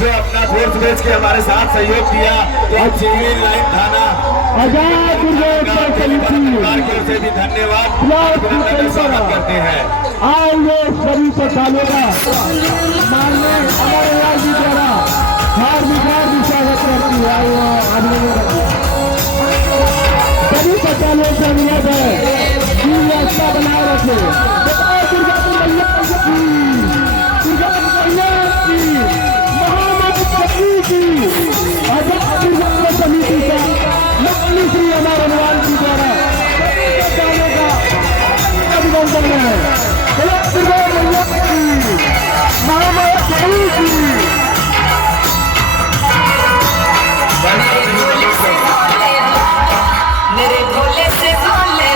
जो अपना फोर्स भेज के हमारे साथ सहयोग दिया, तो सिविल लाइन थाना आजाद परिवार की ओर से भी धन्यवाद स्वागत करते हैं। आइए सभी श्रद्धालुओं का माननीय अमरलाल जी द्वारा हार्दिक स्वागत करती है। सभी श्रद्धालुओं से अनुरोध है कि व्यवस्था बनाए रखे। समिति का माननीय श्री अमरलाल जी द्वारा अभिनंदन है। मेरे भोले से भोले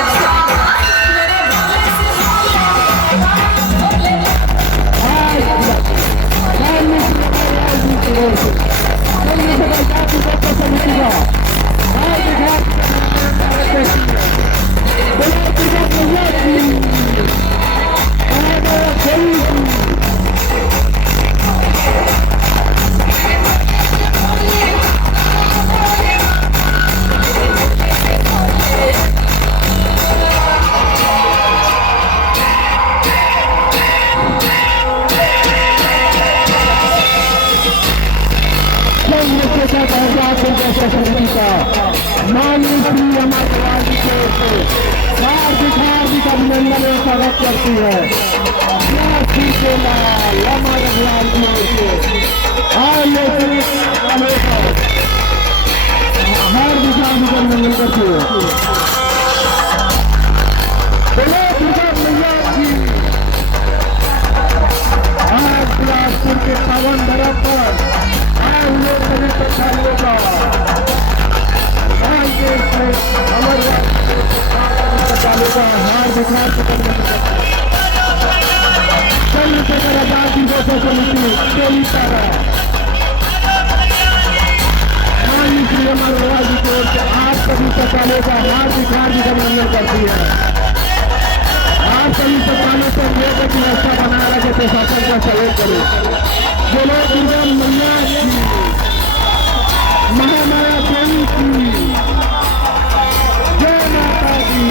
माननीय श्री अमरलाल जी की ओर से हार्दिक अभिनंदन और स्वागत करती है। श्री के लाल अमरलाल की ओर से हार्दिक अभिनंदन करती है। आज बिलासपुर के पावन धरम पर आए हुए सभी श्रद्धालुओं का चंद्रशेखर आजाद दिवस समिति तेलीपारा माननीय श्री अमरलाल जी की ओर से आज सभी श्रद्धालुओं का हार्दिक अभिनंदन करती है। आज सभी श्रद्धालुओं से अनुरोध व्यवस्था बनाए रखे प्रशासन का सहयोग करें। बोलो दुर्गा मैया की, महामाया देवी की जय माता दी।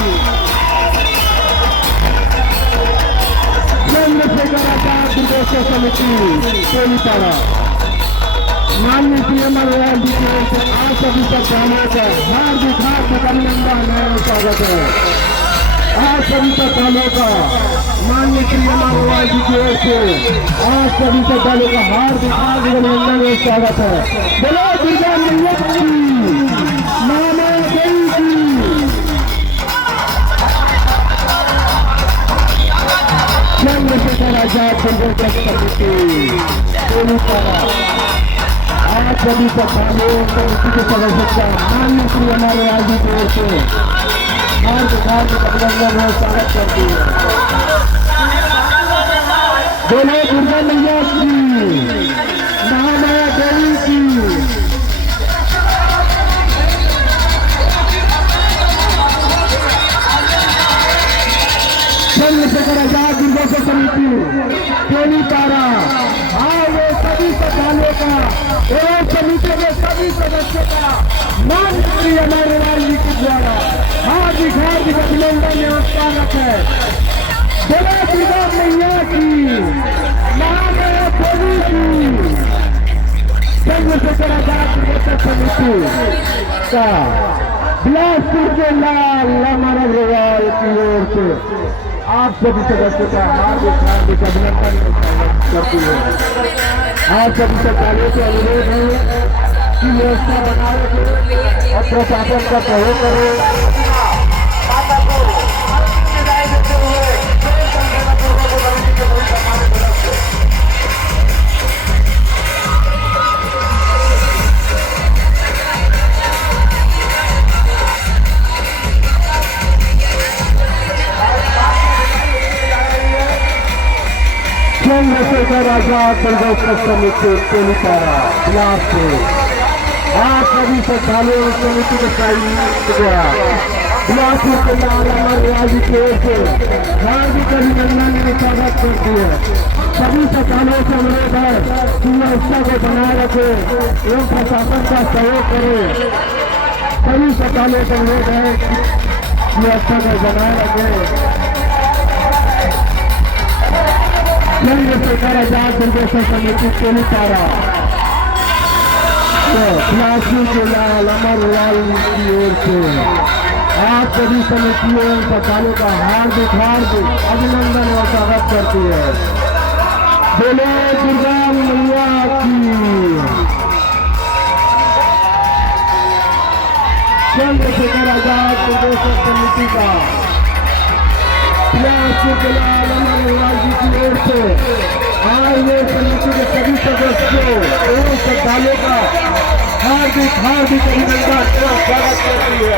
चंद्रशेखर आजाद दिवस समिति तेलीपारा माननीय श्री अमरलाल जी की ओर से आज सभी श्रद्धालुओं का हार्दिक अभिनंदन और स्वागत है। आज सभी श्रद्धालुओं का माननीय श्री अमरलाल जी की ओर से आज सभी श्रद्धालुओं का हार्दिक अभिनंदन और स्वागत है। बोलो दुर्गा मैया की, महामाया देवी की। चंद्रशेखर आजाद दिवस समिति तेलीपारा आज सभी श्रद्धालुओं समिति के सदस्य माननीय श्री अमरलाल जी की ओर से हार्दिक अभिनंदन और स्वागत करती है। बोलो दुर्गा मैया की, महामाया देवी की। चंद्रशेखर आजाद दिवस समिति तेलीपारा आए सभी श्रद्धालुओं का एवं समिति के सभी सदस्यों का माननीय श्री अमरलाल जी के द्वारा हार्दिक अभिनंदन और स्वागत है। बोलो दुर्गा मैया की, महामाया देवी की। चंद्रशेखर आजाद दिवस समिति का बिलासपुर के लाल अमरलाल की ओर से आप सभी सदस्यों का हार्दिक हार्दिक अभिनंदन करती है। आप सभी सरकारों से अनुरोध है कि व्यवस्था बना रखें और प्रशासन का सहयोग करें। चंद्रशेखर आजाद प्रदर्शन समिति तेलीपारा बिलास से आप सभी श्रद्धालुओं समिति के बिलासपुर के लाल अमर राजी की ओर से हार्दिक अभिनंदन में स्वागत करती है। सभी श्रद्धालुओं से अनुरोध है कि व्यवस्था को बनाए रखे एवं प्रशासन का सहयोग करे। सभी श्रद्धालुओं से अनुरोध है कि व्यवस्था को बनाए रखे। चंद्रशेखर आजाद प्रदर्शन समिति तेलीपारा बिलासपुर के लाल अमर लाल की ओर से आप सभी समितियों एवं सरकारों का हार्दिक हार्दिक अभिनंदन और स्वागत करती है। बोलो दुर्गा मैया की। चंद्रशेखर आजाद प्रदर्शन समिति का बिलासपुर के लाल अमर लाल जी की ओर से आज ये समिति के सभी सदस्यों एवं श्रद्धालुओं का हार्दिक हार्दिक अभिनंदन और स्वागत करती है।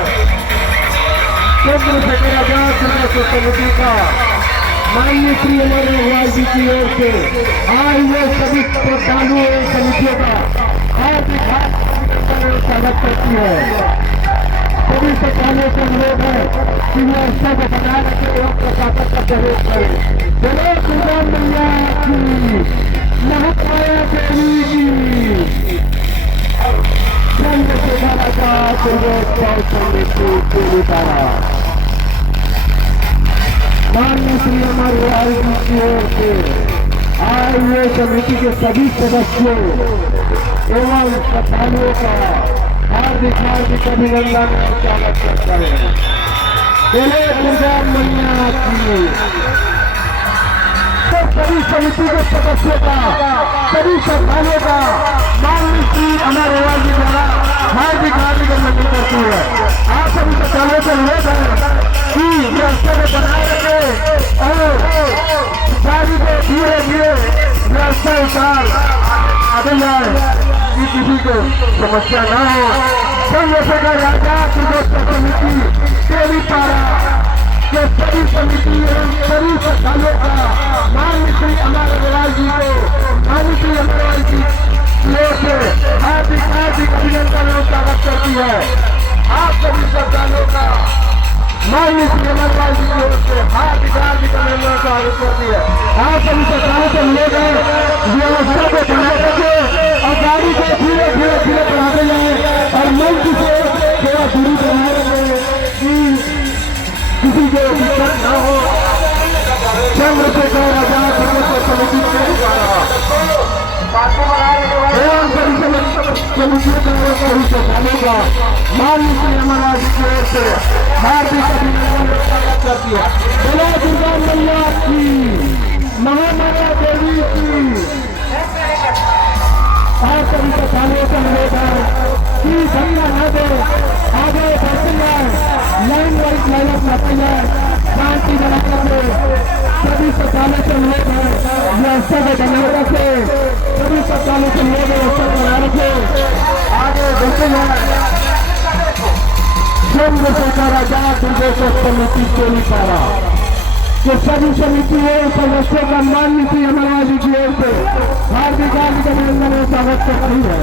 चंद्रशेखर आजाद प्रदर्शन समिति का माननीय श्री अमर लाल जी की ओर से आज ये सभी श्रद्धालुओं एवं समितियों का हार्दिक हार्दिक अभिनंदन और स्वागत करती है। सभी सरकारों से अनुरोध है कि व्यवस्था को बनाए रखे एवं प्रशासन का सहयोग करें। बोलो दुर्गा मैया की, महामाया देवी की। चंद्रशेखर आजाद प्रदर्शन समिति तेलीपारा माननीय श्री अमर लाल जी की ओर से आज ये समिति के सभी सदस्यों एवं श्रद्धालुओं का हार्दिक हार्दिक अभिनंदन और स्वागत करता है। बोलो दुर्गा मैया की। तो सभी समिति के सदस्यों का सभी श्रद्धालुओं का माननीय श्री अमर लाल जी द्वारा हार्दिक हार्दिक अभिनंदन करती है। आप सभी श्रद्धालुओं से अनुरोध है कि व्यवस्था को बनाए रखे और गाड़ी को धीरे धीरे व्यवस्था उतार आगे जाए कि किसी को समस्या न हो। चंद्रशेखर आजाद प्रदर्शन समिति तेलीपारा के सभी समिति एवं सभी श्रद्धालुओं का माननीय श्री अमर लाल जी को माननीय श्री अमर लाल जी की ओर से हार्दिक हार्दिक अभिनंदन और स्वागत करती है। आप सभी श्रद्धालुओं का माननीय श्री अमर लाल जी की ओर से हार्दिक हार्दिक अभिनंदन और स्वागत करती है। आप सभी श्रद्धालुओं से अनुरोध है व्यवस्था को बनाए रखे और गाड़ी को धीरे धीरे धीरे बढ़ाते जाए और मंच से थोड़ा दूरी बनाए रखे कि किसी को दिक्कत न हो। चंद्रशेखर आजाद प्रदर्शन समिति एवं समितियों का माननीय श्री अमर लाल जी की ओर से हार्दिक अभिनंदन और स्वागत करती है। बोलो दुर्गा मैया की, महामाया देवी की। आप सभी श्रद्धालुओं से अनुरोध है कि धक्का न दे, आगे बढ़ते जाए, लाइन वाइज लाइनअप लगते जाए, शांति बनाकर दे। सभी श्रद्धालुओं से अनुरोध है व्यवस्था को बनाए रखे। सभी श्रद्धालुओं से अनुरोध है व्यवस्था बनाए रखे, आगे बढ़ते जाए। चंद्रशेखर आजाद प्रदर्शन समिति तेलीपारा के सभी समितियों सदस्यों का माननीय श्री अमर लाल जी की ओर से हार्दिक हार्दिक अभिनंदन और स्वागत करती है।